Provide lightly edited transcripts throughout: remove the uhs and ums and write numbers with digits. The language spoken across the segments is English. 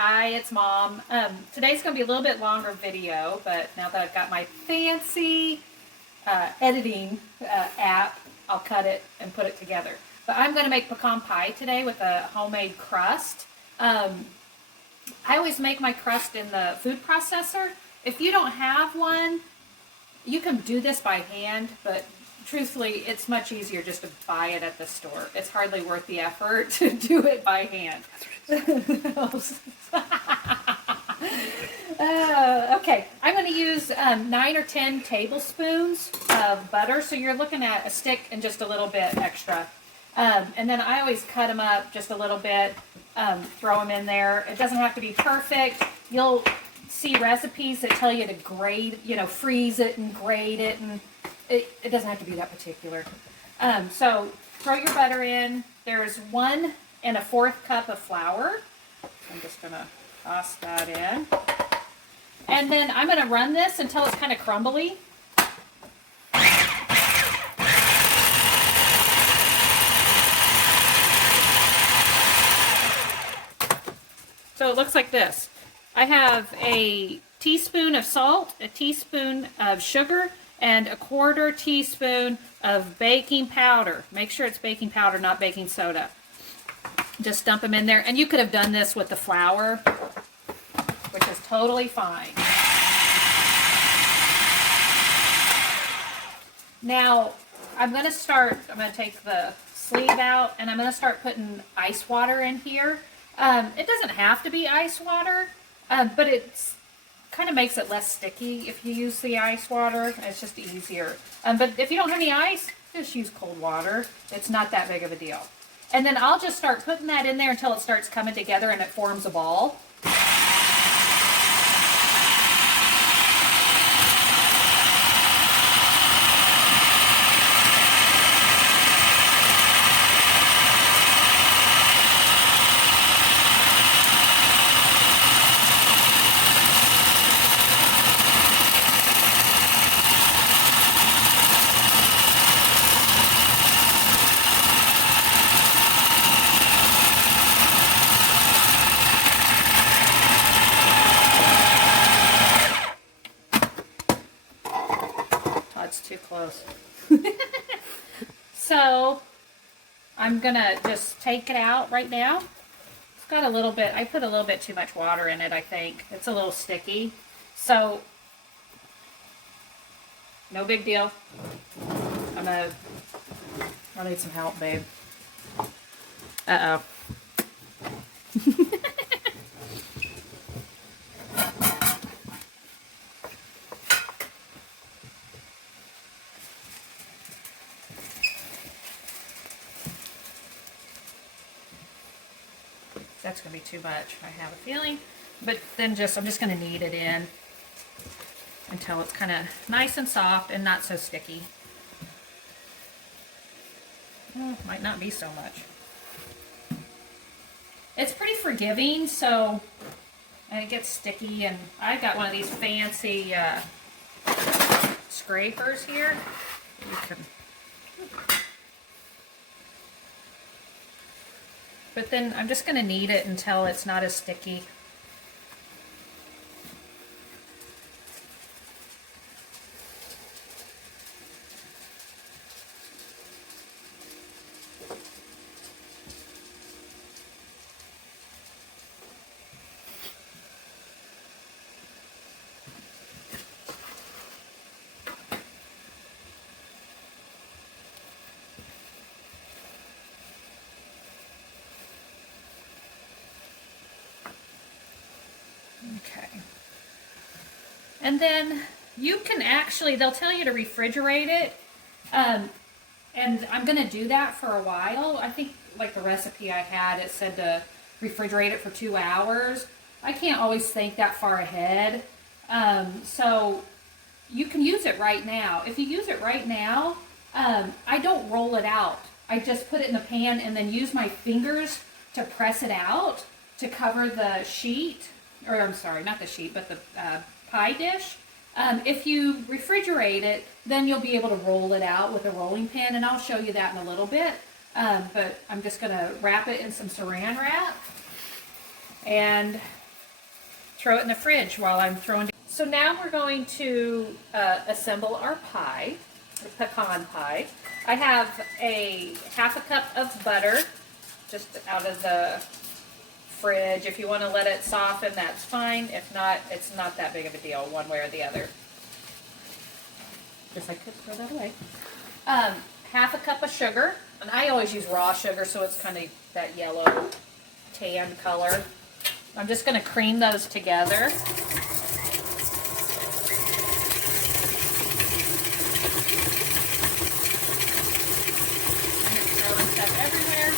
Hi, it's Mom. Today's going to be a little bit longer video, but now that I've got my fancy editing app, I'll cut it and put it together. But I'm going to make pecan pie today with a homemade crust. I always make my crust in the food processor. If you don't have one, you can do this by hand, but truthfully, it's much easier just to buy it at the store. It's hardly worth the effort to do it by hand. Okay, I'm going to use 9 or 10 tablespoons of butter. So you're looking at a stick and just a little bit extra. And then I always cut them up just a little bit, throw them in there. It doesn't have to be perfect. You'll see recipes that tell you to grade, freeze it and grate it, and it doesn't have to be that particular. So throw your butter in. There's 1 1/4 cup of flour. I'm just going to toss that in. And then I'm going to run this until it's kind of crumbly. So it looks like this. I have a teaspoon of salt, a teaspoon of sugar, and a 1/4 teaspoon of baking powder. Make sure it's baking powder, not baking soda. Just dump them in there. And you could have done this with the flour, which is totally fine. Now, I'm going to take the sleeve out, and I'm going to start putting ice water in here. It doesn't have to be ice water, but it's kind of makes it less sticky if you use the ice water. It's just easier. But if you don't have any ice, just use cold water. It's not that big of a deal. And then I'll just start putting that in there until it starts coming together and it forms a ball. It's too close. So I'm gonna just take it out right now. It's got a little bit, I put a little bit too much water in it, I think. It's a little sticky. So no big deal. I need some help, babe. Uh-oh. That's going to be too much, I have a feeling. But then I'm just going to knead it in until it's kind of nice and soft and not so sticky. Might not be so much. It's pretty forgiving, so and it gets sticky, and I've got one of these fancy scrapers here. You can. But then I'm just going to knead it until it's not as sticky. Okay. And then you can actually, they'll tell you to refrigerate it. And I'm going to do that for a while. I think like the recipe I had, it said to refrigerate it for 2 hours. I can't always think that far ahead. So you can use it right now. If you use it right now, I don't roll it out. I just put it in the pan and then use my fingers to press it out to cover the sheet. Or I'm sorry, not the sheet, but the pie dish. If you refrigerate it, then you'll be able to roll it out with a rolling pin, and I'll show you that in a little bit. But I'm just going to wrap it in some saran wrap. And throw it in the fridge while I'm throwing. So now we're going to assemble our pie, the pecan pie. I have a half a cup of butter, just out of the fridge. If you want to let it soften, that's fine. If not, it's not that big of a deal, one way or the other. Guess I could throw that away. Half a cup of sugar, and I always use raw sugar, so it's kind of that yellow tan color. I'm just going to cream those together. Throwing stuff everywhere.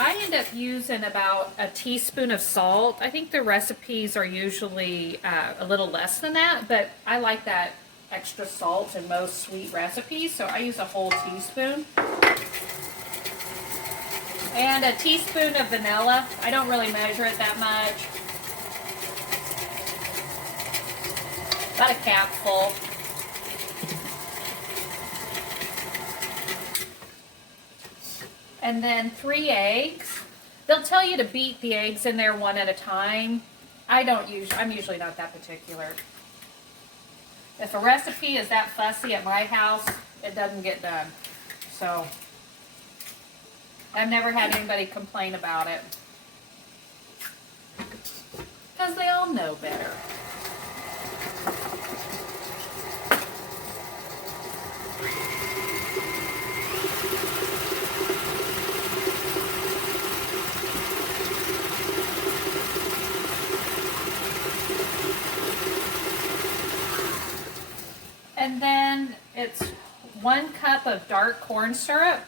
I end up using about a teaspoon of salt. I think the recipes are usually a little less than that, but I like that extra salt in most sweet recipes, so I use a whole teaspoon. And a teaspoon of vanilla. I don't really measure it that much. About a capful. And then 3 eggs. They'll tell you to beat the eggs in there one at a time. I'm usually not that particular. If a recipe is that fussy at my house, it doesn't get done. So I've never had anybody complain about it. Because they all know better. And then it's 1 cup of dark corn syrup.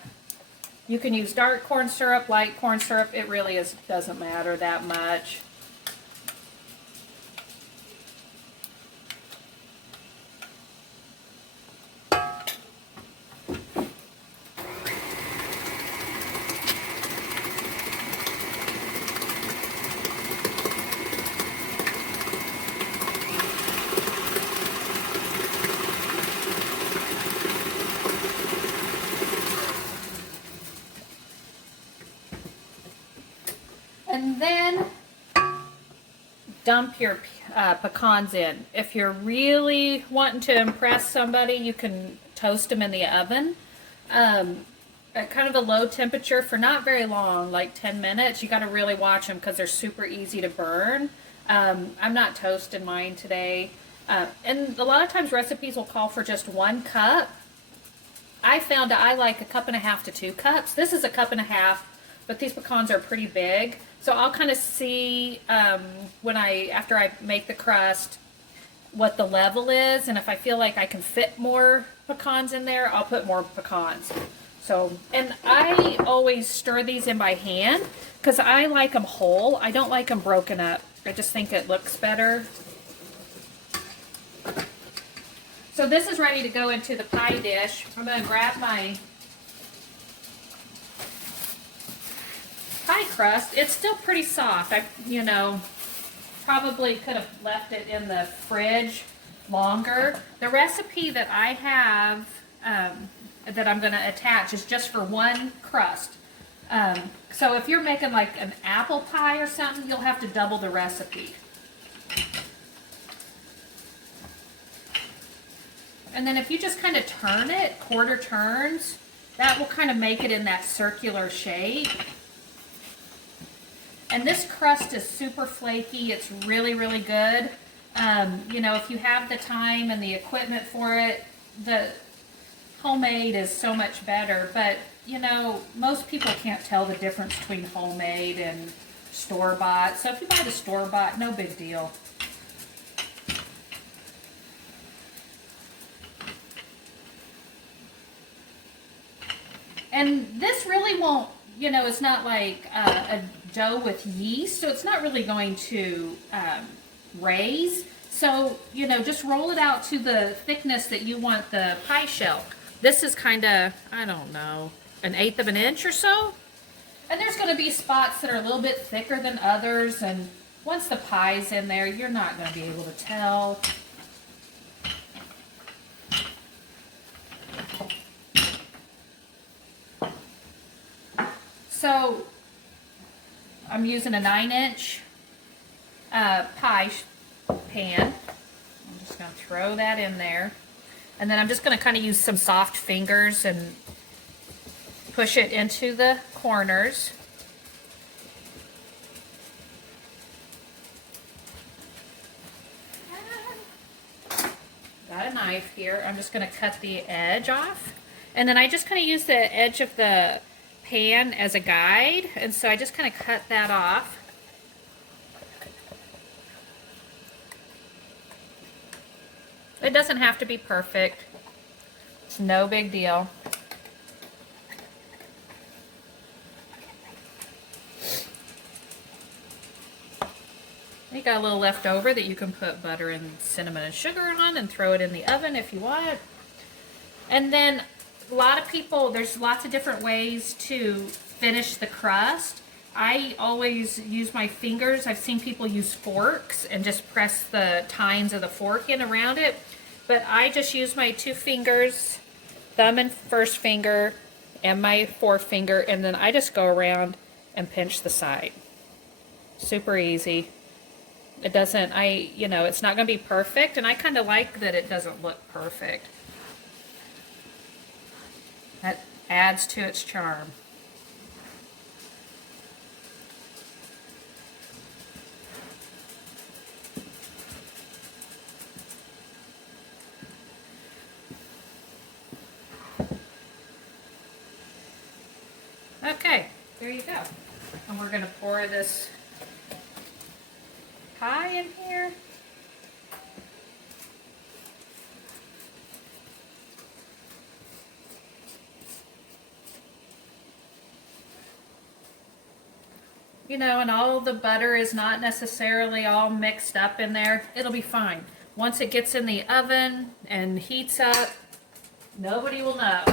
You can use dark corn syrup, light corn syrup. It really doesn't matter that much. And then dump your pecans in. If you're really wanting to impress somebody, you can toast them in the oven at kind of a low temperature for not very long, like 10 minutes. You got to really watch them because they're super easy to burn. I'm not toasting mine today. And a lot of times recipes will call for just 1 cup. I found that I like 1.5 cups to 2 cups. This is 1.5 cups, but these pecans are pretty big. So I'll kind of see after I make the crust what the level is, and if I feel like I can fit more pecans in there, I'll put more pecans. So, and I always stir these in by hand because I like them whole. I don't like them broken up. I just think it looks better. So this is ready to go into the pie dish. I'm going to grab my pie crust. It's still pretty soft. I, probably could have left it in the fridge longer. The recipe that I have that I'm going to attach is just for 1 crust. So if you're making like an apple pie or something, you'll have to double the recipe. And then if you just kind of turn it, quarter turns, that will kind of make it in that circular shape. And this crust is super flaky. It's really, really good. If you have the time and the equipment for it, the homemade is so much better. But, most people can't tell the difference between homemade and store-bought. So if you buy the store-bought, no big deal. And this really won't, it's not like a dough with yeast, so it's not really going to raise. So, just roll it out to the thickness that you want the pie shell. This is kind of, I don't know, 1/8 of an inch or so. And there's going to be spots that are a little bit thicker than others, and once the pie's in there, you're not going to be able to tell. So I'm using a 9-inch pie pan. I'm just going to throw that in there. And then I'm just going to kind of use some soft fingers and push it into the corners. Got a knife here. I'm just going to cut the edge off. And then I just kind of use the edge of the pan as a guide. And so I just kind of cut that off. It doesn't have to be perfect. It's no big deal. You got a little left over that you can put butter and cinnamon and sugar on and throw it in the oven if you want. And then a lot of people, there's lots of different ways to finish the crust. I always use my fingers. I've seen people use forks and just press the tines of the fork in around it. But I just use my 2 fingers, thumb and first finger, and my forefinger, and then I just go around and pinch the side. Super easy. It doesn't, it's not going to be perfect, and I kind of like that it doesn't look perfect. That adds to its charm. Okay, there you go. And we're going to pour this pie in here. And all the butter is not necessarily all mixed up in there. It'll be fine. Once it gets in the oven and heats up, nobody will know.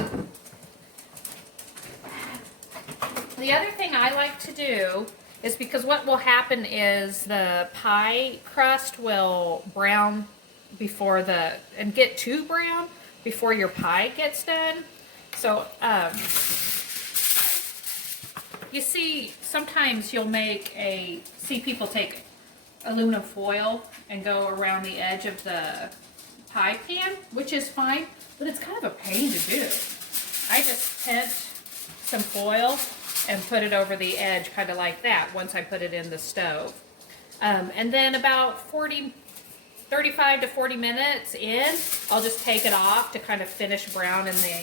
The other thing I like to do is, because what will happen is the pie crust will brown before and get too brown before your pie gets done. So, you see, sometimes you'll see people take aluminum foil and go around the edge of the pie pan, which is fine, but it's kind of a pain to do. I just pinch some foil and put it over the edge, kind of like that, once I put it in the stove. And then about 35 to 40 minutes in, I'll just take it off to kind of finish browning the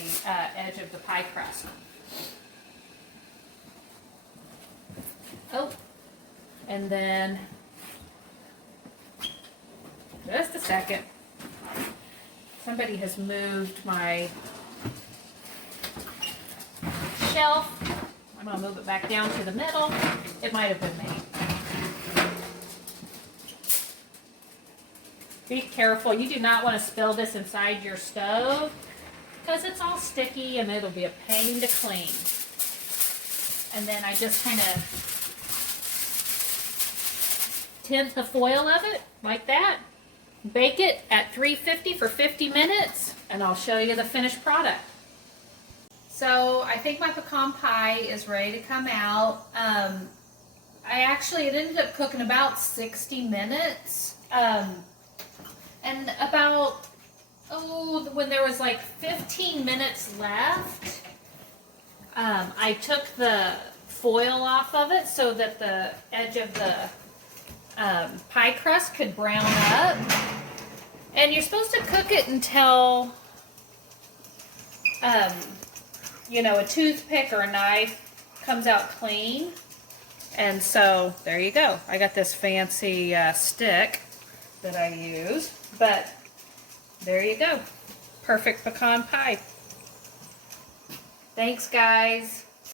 edge of the pie crust. Oh, and then, just a second. Somebody has moved my shelf. I'm going to move it back down to the middle. It might have been me. Be careful. You do not want to spill this inside your stove because it's all sticky and it'll be a pain to clean. And then I just kind of tint the foil of it like that. Bake it at 350 for 50 minutes and I'll show you the finished product. So I think my pecan pie is ready to come out. It ended up cooking about 60 minutes. And about, when there was like 15 minutes left, I took the foil off of it so that the edge of the pie crust could brown up. And you're supposed to cook it until a toothpick or a knife comes out clean. And so there you go. I got this fancy stick that I use, but there you go. Perfect pecan pie. Thanks, guys.